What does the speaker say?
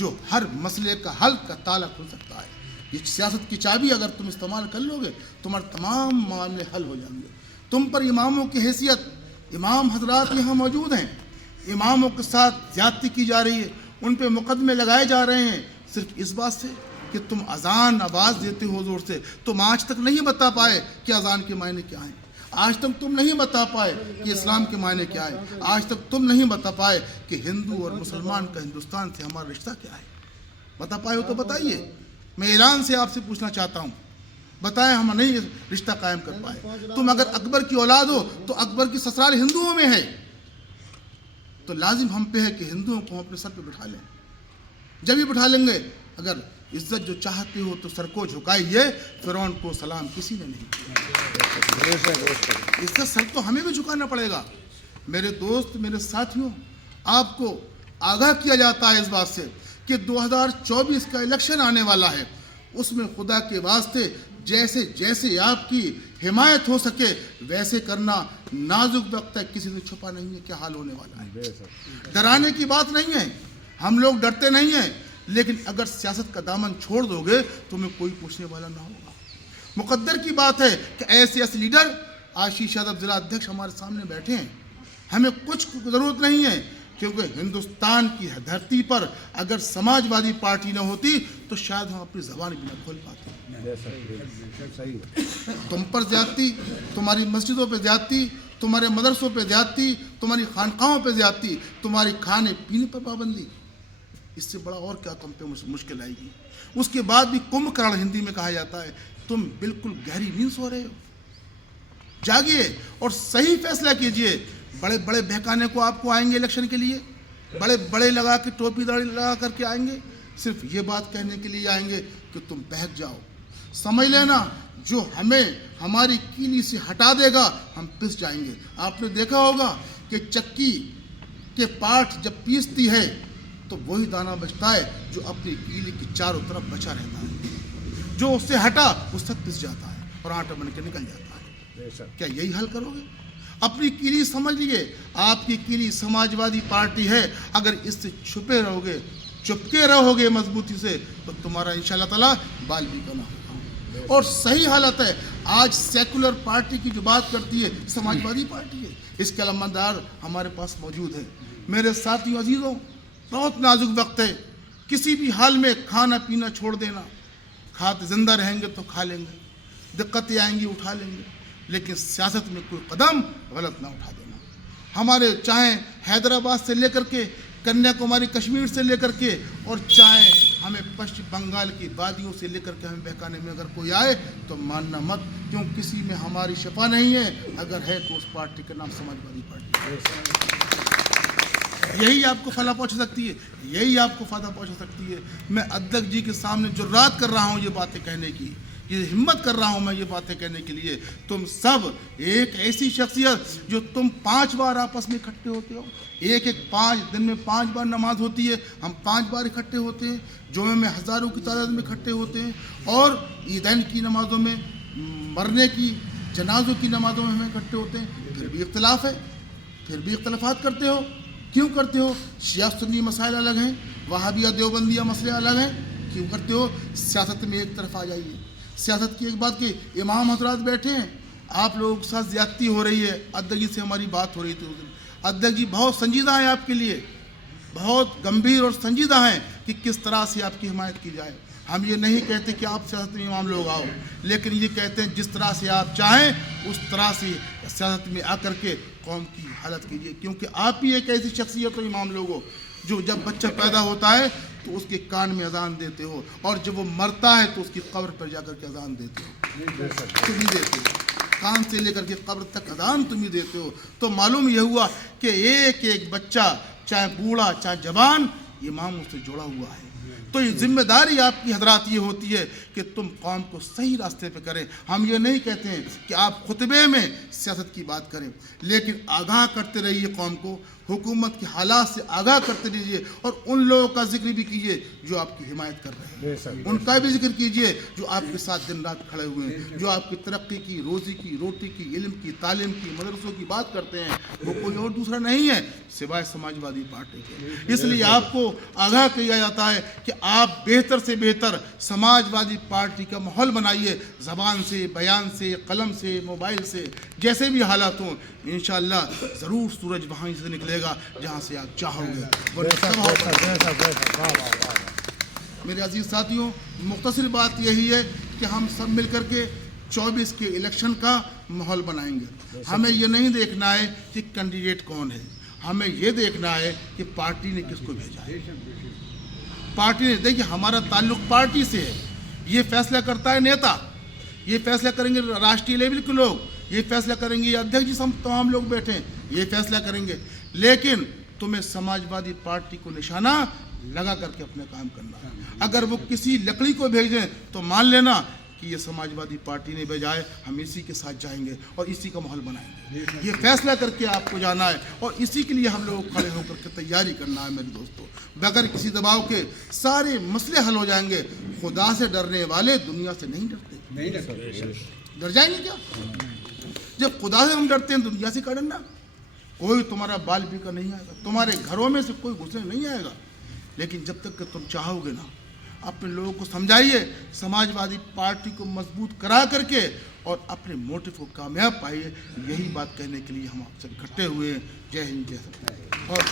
جو ہر مسئلے کا حل کا تالا کھل سکتا ہے. یہ سیاست کی چابی اگر تم استعمال کر لو گے تمہارے تمام معاملے حل ہو جائیں گے. تم پر اماموں کی حیثیت، امام حضرات یہاں موجود ہیں، اماموں کے ساتھ زیادتی کی جا رہی ہے، ان پہ مقدمے لگائے جا رہے ہیں صرف اس بات سے کہ تم اذان آواز دیتے ہو زور سے. تم آج تک نہیں بتا پائے کہ اذان کے معنی کیا ہیں، آج تک تم نہیں بتا پائے کہ اسلام کے معنی کیا ہے، آج تک تم نہیں بتا پائے کہ ہندو اور مسلمان کا ہندوستان سے ہمارا رشتہ کیا ہے. بتا پائے ہو تو بتائیے. میں اعلان سے آپ سے پوچھنا چاہتا ہوں، بتائیں. ہم نہیں رشتہ قائم کر پائے. تم اگر اکبر کی اولاد ہو تو اکبر کی سسرال ہندوؤں میں ہے، تو لازم ہم پہ ہے کہ ہندوؤں کو ہم اپنے سر پہ بٹھا لیں. جب ہی بٹھا لیں گے. اگر عزت جو چاہتے ہو تو سر کو جھکائیے. فرعون کو سلام کسی نے نہیں کیا. عزت سر تو ہمیں بھی جھکانا پڑے گا. میرے دوست، میرے ساتھیوں، آپ کو آگاہ کیا جاتا ہے اس بات سے کہ 2024 کا الیکشن آنے والا ہے. اس میں خدا کے واسطے جیسے جیسے آپ کی حمایت ہو سکے ویسے کرنا. نازک وقت ہے، کسی سے چھپا نہیں ہے کیا حال ہونے والا ہے. ڈرانے کی بات نہیں ہے، ہم لوگ ڈرتے نہیں ہیں، لیکن اگر سیاست کا دامن چھوڑ دو گے تو ہمیں کوئی پوچھنے والا نہ ہوگا. مقدر کی بات ہے کہ ایسے لیڈر آشیش یادو ضلع ادھیکش ہمارے سامنے بیٹھے ہیں. ہمیں کچھ ضرورت نہیں ہے، کیونکہ ہندوستان کی دھرتی پر اگر سماج وادی پارٹی نہ ہوتی تو شاید ہم اپنی زبان بھی نہ کھول پاتے. تم پر زیادتی، تمہاری مسجدوں پہ زیادتی، تمہارے مدرسوں پہ زیادتی، تمہاری خانقاہوں پہ زیادتی، تمہاری کھانے پینے پر پابندی، اس سے بڑا اور کیا تم پہ مشکل آئے گی. اس کے بعد بھی کمبھ کرن ہندی میں کہا جاتا ہے. تم بالکل گہری نیند سو رہے ہو. جاگیے اور صحیح فیصلہ کیجئے. بڑے بڑے بہکانے کو آپ کو آئیں گے الیکشن کے لیے، بڑے بڑے لگا کے ٹوپی داڑھی لگا کر کے آئیں گے، صرف یہ بات کہنے کے لیے آئیں گے کہ تم بہک جاؤ. سمجھ لینا جو ہمیں ہماری کیلی سے ہٹا دے گا ہم پس جائیں گے. آپ نے دیکھا ہوگا کہ چکی کے پاٹ جب پیستی ہے تو وہی دانہ بچتا ہے جو اپنی کیلی کی چاروں طرف بچا رہتا ہے. جو اس سے ہٹا اس تک پس جاتا ہے اور آٹا بن کے نکل جاتا ہے. کیا یہی حل کرو گے؟ اپنی کیلی سمجھ لیجیے. آپ کی کیلی سماجوادی پارٹی ہے. اگر اس سے چھپے رہو گے، چپکے رہو گے مضبوطی سے، تو تمہارا انشاءاللہ تعالیٰ بال بھی کما ہوگا. اور صحیح حالت ہے آج سیکولر پارٹی کی جو بات کرتی ہے سماجوادی پارٹی ہے. اس کے علمبردار ہمارے پاس موجود ہے. میرے ساتھیوں عزیزوں، بہت نازک وقت ہے. کسی بھی حال میں کھانا پینا چھوڑ دینا. کھاتے زندہ رہیں گے تو کھا لیں گے، دقتیں آئیں گی اٹھا لیں گے، لیکن سیاست میں کوئی قدم غلط نہ اٹھا دینا. ہمارے چاہیں حیدرآباد سے لے کر کے کنیا کماری کشمیر سے لے کر کے، اور چاہے ہمیں پشچم بنگال کی وادیوں سے لے کر کے ہمیں بہکانے میں اگر کوئی آئے تو ماننا مت، کیوں کسی میں ہماری شفا نہیں ہے. اگر ہے تو اس پارٹی کا نام سماجوادی پارٹی ہے. یہی آپ کو فلاح پہنچ سکتی ہے، یہی آپ کو فائدہ پہنچ سکتی ہے. میں ادھیکش جی کے سامنے جرات کر رہا ہوں یہ باتیں کہنے کی، یہ ہمت کر رہا ہوں میں یہ باتیں کہنے کے لیے. تم سب ایک ایسی شخصیت جو تم 5 بار آپس میں اکٹھے ہوتے ہو. ایک 5 دن میں 5 بار نماز ہوتی ہے، ہم 5 بار اکٹھے ہوتے ہیں. جمعے میں ہزاروں کی تعداد میں اکٹھے ہوتے ہیں، اور عیدین کی نمازوں میں، مرنے کی جنازوں کی نمازوں میں ہم اکٹھے ہوتے ہیں. پھر بھی اختلاف ہے، پھر بھی اختلافات کرتے ہو. کیوں کرتے ہو؟ شیعہ سنی مسائل الگ ہیں، وہابیہ دیوبندیہ مسئلے الگ ہیں. کیوں کرتے ہو؟ سیاست میں ایک طرف آ جائیے. سیاست کی ایک بات کہ امام حضرات بیٹھے ہیں، آپ لوگوں کے ساتھ زیادتی ہو رہی ہے. ادھیکش جی سے ہماری بات ہو رہی تھی اس دن. ادھیکش جی بہت سنجیدہ ہیں آپ کے لیے، بہت گمبھیر اور سنجیدہ ہیں کہ کس طرح سے آپ کی حمایت کی جائے. ہم یہ نہیں کہتے کہ آپ سیاست میں امام لوگ آؤ، لیکن یہ کہتے ہیں جس طرح سے آپ چاہیں اس طرح سے سیاست میں آ کر کے قوم کی حالت کیجیے. کیونکہ آپ ہی ایک ایسی شخصیت ہو امام لوگوں جو جب بچہ پیدا ہوتا ہے تو اس کے کان میں اذان دیتے ہو، اور جب وہ مرتا ہے تو اس کی قبر پر جا کر کے اذان دیتے ہو. تم ہی دیتے ہو، کان سے لے کر کے قبر تک اذان تم ہی دیتے ہو. تو معلوم یہ ہوا کہ ایک ایک بچہ، چاہے بوڑھا چاہے جوان، اماموں سے جڑا ہوا ہے. تو یہ ذمہ داری آپ کی حضرات یہ ہوتی ہے کہ تم قوم کو صحیح راستے پہ کریں. ہم یہ نہیں کہتے ہیں کہ آپ خطبے میں سیاست کی بات کریں، لیکن آگاہ کرتے رہیے قوم کو، حکومت کے حالات سے آگاہ کرتے رہیے، اور ان لوگوں کا ذکر بھی کیجیے جو آپ کی حمایت کر رہے ہیں، ان کا بھی ذکر کیجیے جو آپ کے ساتھ دن رات کھڑے ہوئے ہیں، جو آپ کی ترقی کی، روزی کی، روٹی کی، علم کی، تعلیم کی، مدرسوں کی بات کرتے ہیں. وہ کوئی اور دوسرا نہیں ہے سوائے سماج وادی پارٹی کے. اس لیے آپ کو آگاہ کیا جاتا ہے کہ آپ بہتر سے بہتر سماج وادی پارٹی کا ماحول بنائیے، زبان سے، بیان سے، قلم سے، موبائل سے، جیسے بھی حالات ہوں. انشاءاللہ ضرور سورج وہاں سے نکلے گا جہاں سے آپ چاہو گے. میرے عزیز ساتھیوں، مختصر بات یہی ہے کہ ہم سب مل کر کے 24 کے الیکشن کا ماحول بنائیں گے. ہمیں یہ نہیں دیکھنا ہے کہ کینڈیڈیٹ کون ہے، ہمیں یہ دیکھنا ہے کہ پارٹی نے کس کو بھیجا ہے. پارٹی نے، دیکھیے ہمارا تعلق پارٹی سے ہے. یہ فیصلہ کرتا ہے نیتا، یہ فیصلہ کریں گے راشٹریہ لیول کے لوگ، یہ فیصلہ کریں گے ادھیکش جی تمام لوگ بیٹھے ہیں، یہ فیصلہ کریں گے. لیکن تمہیں سماج وادی پارٹی کو نشانہ لگا کر کے اپنے کام کرنا ہے. اگر وہ کسی لکڑی کو بھیجیں تو مان لینا کہ یہ سماج وادی پارٹی نے بھیجا ہے، ہم اسی کے ساتھ جائیں گے اور اسی کا ماحول بنائیں گے. یہ فیصلہ کر کے آپ کو جانا ہے اور اسی کے لیے ہم لوگ کھڑے ہو کر کے تیاری کرنا ہے. میرے دوستوں، بغیر کسی دباؤ کے سارے مسئلے حل ہو جائیں گے. خدا سے ڈرنے والے دنیا سے نہیں ڈرتے. ڈر جائیں گے کیا؟ جب خدا سے ہم ڈرتے ہیں دنیا سے کا ڈرنا؟ کوئی تمہارا بال بھی کا نہیں آئے گا، تمہارے گھروں میں سے کوئی گھسنے نہیں آئے گا. لیکن جب تک کہ تم چاہو گے نا، اپنے لوگوں کو سمجھائیے، سماج وادی پارٹی کو مضبوط کرا کر کے اور اپنے موٹو کو کامیاب پائیے. یہی بات کہنے کے لیے ہم آپ سے اکٹھے ہوئے ہیں. جے ہند، جے سب. اور